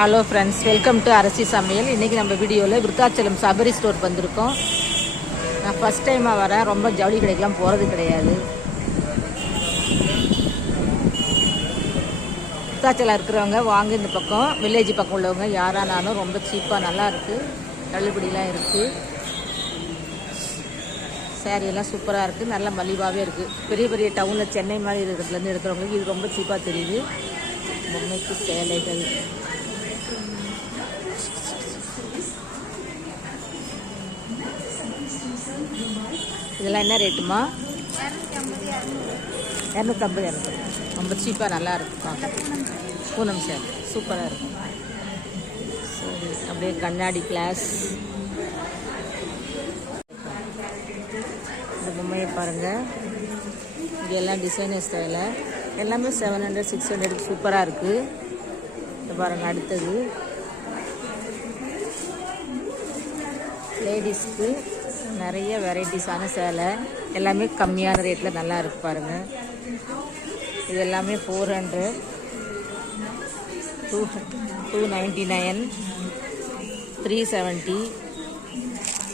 Hello friends welcome to Arasi Samayal இன்றைக்கி நம்ம வீடியோவில் விருத்தாச்சலம் சபரி ஸ்டோர் வந்திருக்கோம். நான் ஃபஸ்ட் டைமாக வரேன். ரொம்ப ஜவுளி கடைக்கெலாம் போகிறது கிடையாது. விருத்தாச்சலம் இருக்கிறவங்க வாங்க இந்த பக்கம். வில்லேஜ் பக்கம் உள்ளவங்க யாரானாலும் ரொம்ப சீப்பாக நல்லா இருக்குது தள்ளுபடிலாம் இருக்குது சேரீலாம் சூப்பராக இருக்குது நல்ல மலிவாகவே இருக்குது பெரிய பெரிய டவுனில் சென்னை மாதிரி இருக்கிறதுலேருந்து இருக்கிறவங்களுக்கு இது ரொம்ப சீப்பாக தெரியுது. பொம்மைக்கு சேலைகள். இதெல்லாம் என்ன ரேட்டுமா? இரநூத்தம்பது இரநூத்தம்பது. ரொம்ப சீப்பாக நல்லா இருக்கும் பார்க்க. பூனம் சார். சூப்பராக இருக்கும். சரி அப்படியே கண்ணாடி கிளாஸ் இந்த பொம்மையை பாருங்கள் இது எல்லாம் டிசைனர் ஸ்டைலில் எல்லாமே செவன் ஹண்ட்ரட் சிக்ஸ் ஹண்ட்ரட் சூப்பராக இருக்குது இது பாருங்கள் அடுத்தது. லேடிஸ்க்கு நிறைய வெரைட்டிஸான சேலை. எல்லாமே கம்மியான ரேட்டில் நல்லா இருக்கு பாருங்கள் இது எல்லாமே four hundred two two ninety nine three seventy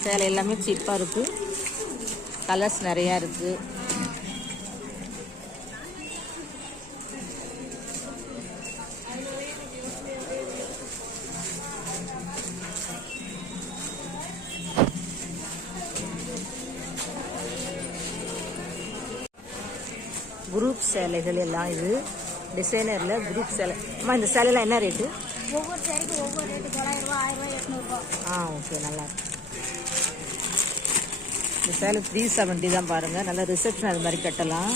சேலை எல்லாமே சீப்பாக இருக்குது கலர்ஸ் நிறையா இருக்குது குரூப் சேலைகள் எல்லாம் இது. டிசைனரில் குரூப் சேலை. அம்மா இந்த சேலைலாம் என்ன ரேட்டு ஒவ்வொரு சேரிக்கு ஒவ்வொரு ரேட்டு தொள்ளாயிரம் ரூபா ஆயிரம் ரூபாய் எட்நூறுபா ஆ ஓகே நல்லா இந்த சேலை த்ரீ செவன்ட்டி தான் பாருங்கள் நல்லா ரிசப்ஷன் அது மாதிரி கட்டலாம்.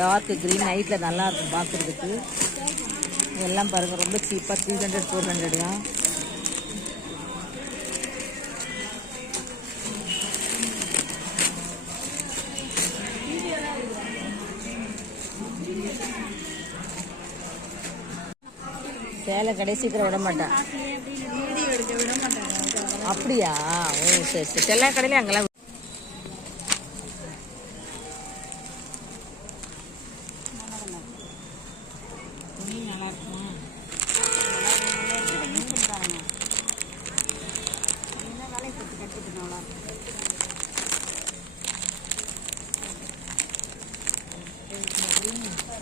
டார்க் க்ரீன் நைட்டில் நல்லா இருக்கும் பார்க்குறதுக்கு இதெல்லாம் பாருங்கள் ரொம்ப சீப்பாக த்ரீ ஹண்ட்ரட் ஃபோர் ஹண்ட்ரட் தான். சேலை கடைசிக்கிற விட மாட்டேன் விட அப்படியா ஓ சரி சரி எல்லா கடையிலையும் அங்கெல்லாம்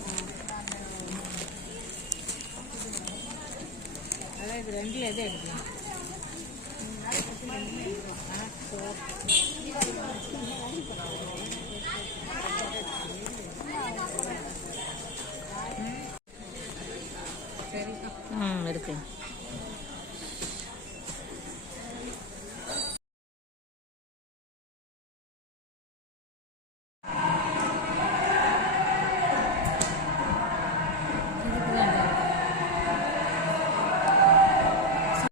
Thank you. இருக்குமா இது ரெண்டில் எது எடுக்கலாம் ம் இருக்கு